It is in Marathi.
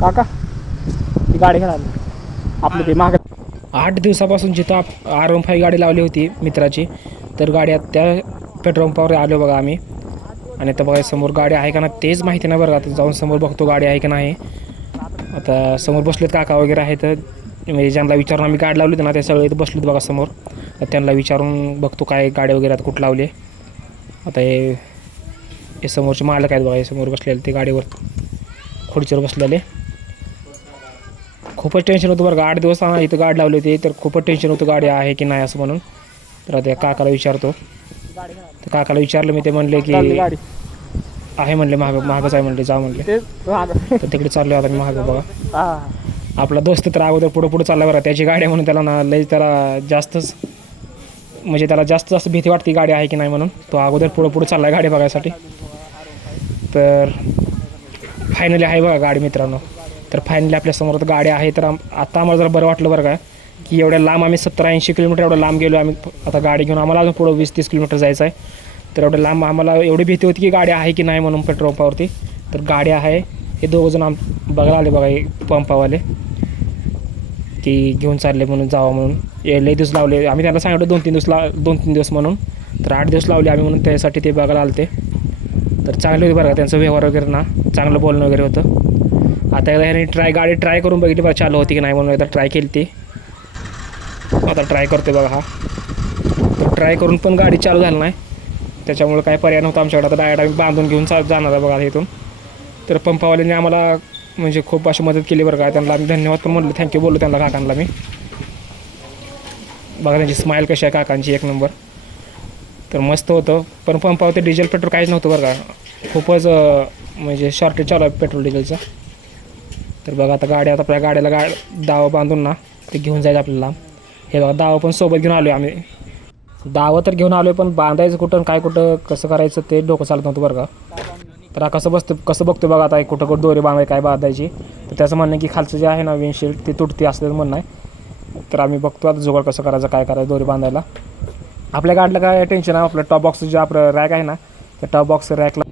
काका ती गाडी घ्यायला आपली ते माग 8 दिवसापासून जिथं R15 गाडी लावली होती मित्राची, तर गाडी त्या पेट्रोल पंपावर आलो बघा आम्ही. आणि आता बघा समोर गाडी आहे का ना तेच माहिती नाही बरं. आता जाऊन समोर बघतो गाडी आहे का नाही. आता समोर बसलेत काका वगैरे आहेत, म्हणजे ज्यांना विचारून आम्ही गाडी लावली होती ना ते सगळे इथं बसलेत बघा समोर. त्यांना विचारून बघतो काय गाडी वगैरे आता कुठं लावली. आता हे समोरचे मालक आहेत बघा, हे समोर बसलेले ते गाडीवर खुर्चीवर बसलेले. खूपच टेन्शन होतं बरं का. 8 दिवस इथं गाडी लावली होती तर खूपच टेन्शन होतं गाडी आहे की नाही असं म्हणून. तर आता काकाला विचारतो. तर काकाला विचारलं मी, ते म्हणले की आहे म्हणले महागच आहे म्हणले, जा म्हणले. तर तिकडे चाललो आता मी महाग बघा. आपला दोस्त तर अगोदर पुढं चालला बरं, त्याची गाडी आहे म्हणून त्याला ना लई त्याला जास्तच म्हणजे त्याला जास्त भीती वाटते गाडी आहे की नाही म्हणून. तो अगोदर पुढं चालला आहे गाडी बघायसाठी. तर फायनली आहे बघा गाडी मित्रांनो. तर फायनली आपल्यासमोर तर गाडी आहे. तर आता आम्हाला जरा बरं वाटलं बरं का, की एवढ्या लांब आम्ही 70-80 किलोमीटर एवढं लांब गेलो आम्ही आता गाडी घेऊन. आम्हाला अजून पुढं 20-30 किलोमीटर जायचं आहे. तर एवढं लांब आम्हाला एवढी भीती होती की गाडी आहे की नाही म्हणून पेट्रोल पंपावरती. तर गाडी आहे. हे दोघंजण बघायला आले बघा, हे पंपावाले की घेऊन चालले म्हणून जावं म्हणून. लई दिवस लावले आम्ही त्यांना सांगितलं 2-3 दिवस म्हणून. तर 8 दिवस लावले आम्ही म्हणून त्यासाठी ते बघायला आले ते. तर चांगले होते बरं का, त्यांचं व्यवहार वगैरे ना चांगलं बोलणं वगैरे होतं. आता एकदा ह्याने गाडी ट्राय करून बघितली बघा चालू होती की नाही म्हणून. एकदा ट्राय केली ती, आता ट्राय करते बघा हा. तर ट्राय करून पण गाडी चालू झाली नाही, त्याच्यामुळे काय पर्याय नव्हता आमच्याकडे. आता डायरेक्ट आम्ही बांधून घेऊन जाणार आहे बघा इथून. तर पंपावाल्यांनी आम्हाला म्हणजे खूप अशी मदत केली बरं का. त्यांना आम्ही धन्यवाद पण म्हणलं, थँक्यू बोललो त्यांना काकांना मी. बघा त्यांची स्माईल कशी आहे काकांची, एक नंबर. तर मस्त होतं. पण पंपावरती डिझेल पेट्रोल काहीच नव्हतं बरं का. खूपच म्हणजे शॉर्टेज चालू आहे पेट्रोल डिझेलचं. तर बघा आता गाडी, आता आपल्या गाड्याला दावा बांधून ना ते घेऊन जायचं आपल्याला. हे बघा दावा पण सोबत घेऊन आलो आहे आम्ही. दावा तर घेऊन आलो आहे, पण बांधायचं कुठं काय कुठं कसं करायचं ते डोकं चालत नव्हतं बरं का. तर कसं बघतो बघा आता कुठं दोरी बांधाय काय बांधायची. तर त्याचं म्हणणं की खालचं जे आहे ना विंडशील्ड ते तुटते असं म्हणणं आहे. तर आम्ही बघतो आता जुगाड कसं करायचं काय करायचं दोरी बांधायला. आपल्या गाडीला काय टेन्शन आहे, आपलं टॉप बॉक्स जे आपलं रॅक आहे ना त्या टॉप बॉक्स रॅकला